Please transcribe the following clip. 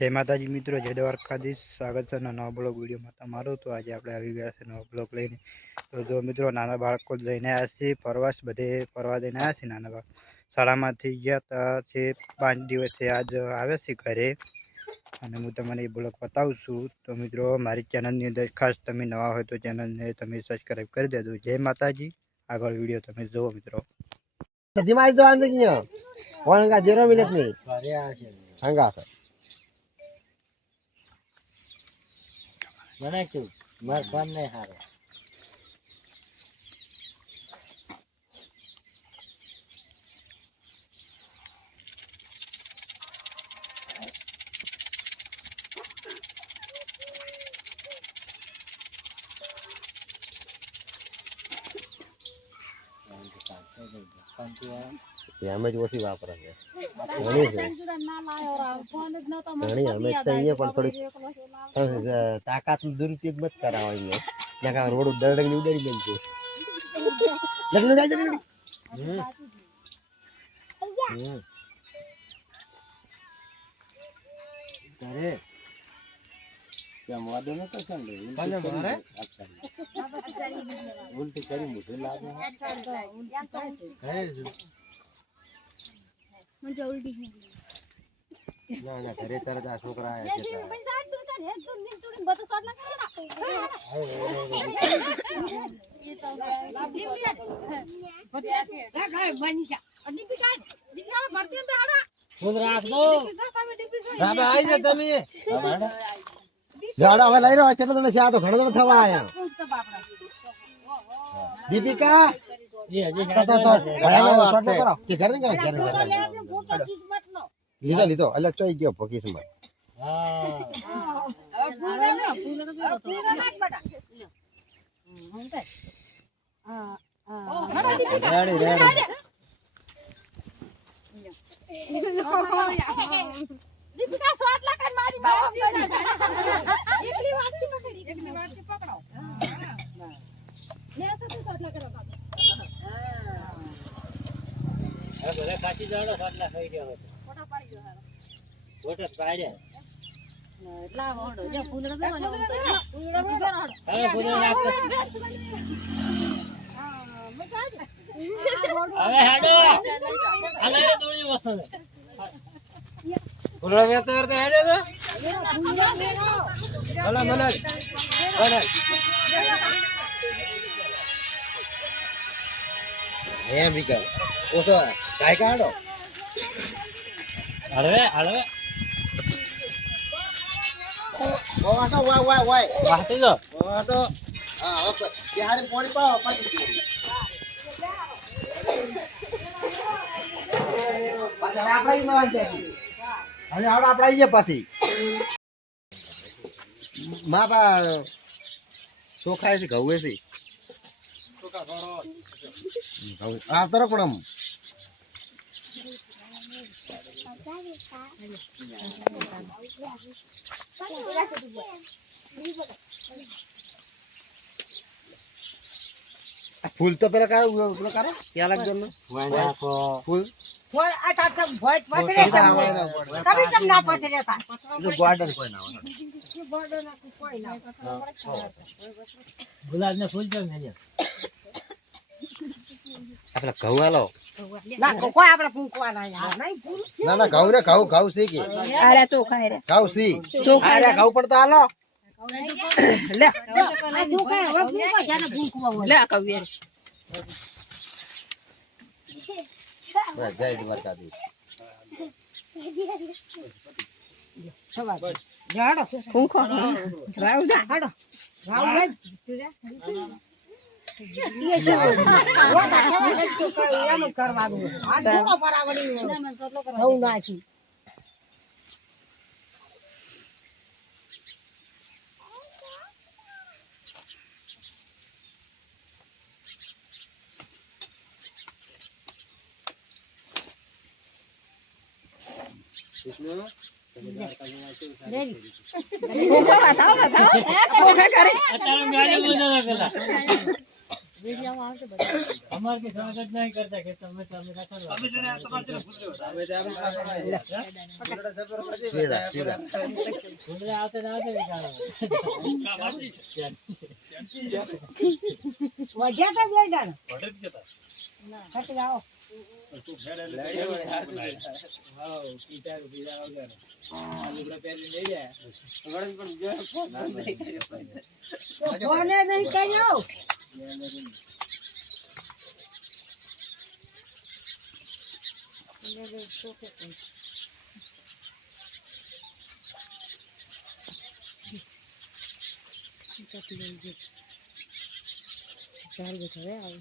જય માતાજી મિત્રો જય દ્વારકાધીશ. સ્વાગત છે નવા બ્લોગ વિડીયોમાં તમારું. તો આજે આપણે આવી ગયા છે નવો બ્લોગ લઈને. તો જો મિત્રો નાના બાળકો લઈને આવ્યા છીએ ફરવાશ બધે ફરવા લઈને આવ્યા છીએ નાના બાળક. શાળામાંથી ગયા હતા તે પાંચ દિવસે આજ આવે છે ઘરે. અને હું તમને એ બ્લોગ બતાવું છું. તો મિત્રો મારી ચેનલની અંદર ખાસ તમે નવા હોય તો ચેનલને તમે સબસ્ક્રાઈબ કરી દેજો. જય માતાજી. આગળ વીડિયો તમે જુઓ મિત્રો. ધીમા જ અંદર અહીંયા વણગા જેરો મિલત નહીં. હંગા સર મને તું માર ફોન નહીં હારે એમ જ ઓછી વાપરે છે. ઘણી છે. ઘણી અમે જ તો અહીંયા પણ થોડીક તમે તાકાત નો દુરુપયોગ મત કરાવો અહીંયા ત્યાં રોડ દરડકની ઉડાડી બેન. છે. ઘરે. નતો ભલે મારે. ઉલટી કરી મૂકી લાગે ઘરે જ ના ના ઘરે તરત આ છોકરા આયા છે ખુદ રાખ દો રાબા આવી જા તમે. ગાડા હવે લઈ રહ્યો છે? તો ઘણો થવા આયા. દીપિકા લીધો લીધો. એટલે ચોઈ ગયો રેડી રેડી. દીપિકા લાગે ને મારી બાપ એકલી વાતથી પકડી એકલી વાતથી પકડો લે તો શોટ લાગે રો બાપ હવે બધા કાચી જાડો સાટલા ખાઈ ગયા ફોટા પાડી જો ફોટો પાડ્યા. હા વિકલ ઓછો. કાઈ કાઢો હળવે હળવે વાટો વાય વાય વાય વાટી દો વાટો હા હવે ત્યારે પોણી પાવ પાછી અને આવડે આપણે આવીએ પાછી મા બા ચોખાય છે ઘઉં છે ઘઉં આ તરફ પણ આમ তো ફૂલ તો પેલા કાઢો પેલો કાઢો ક્યાં ফুল પતરે તો તમ આવડે ના પડે. કભી તમ ના પતરે તા એ તો ગાર્ડન કોઈ ના હોય. બોર્ડર ના કોઈ ગુલાબ ને ફૂલ છે ને આપણે ઘઉં હાલો. ના ના ના ઘઉં રે ઘઉં ઘઉં સી કે? અરે ચોખા રે ઘઉં સી ઘઉં પણ તો હાલો. લે. આ ચોખા હવે ફૂંકવા જાને ફૂંકવા હોય. લે કવિએ બસ, જય દ્વારકાધીશ જાડો. ફૂંકો. રાવ જા હાડો. રાવ લે કરવાનું બતાવો હું નાખી અત્યારે ગાડી બંધ પેલા. અમાર કે સ્વાગત નહીં કરતા કે તમે તમે રાખો આવતા ને આવતા વિચારો. વધ્યા તા નહીં દાડા. Yerleri çok yakın. Dikkatli olacak. Güzel bir tabi abi.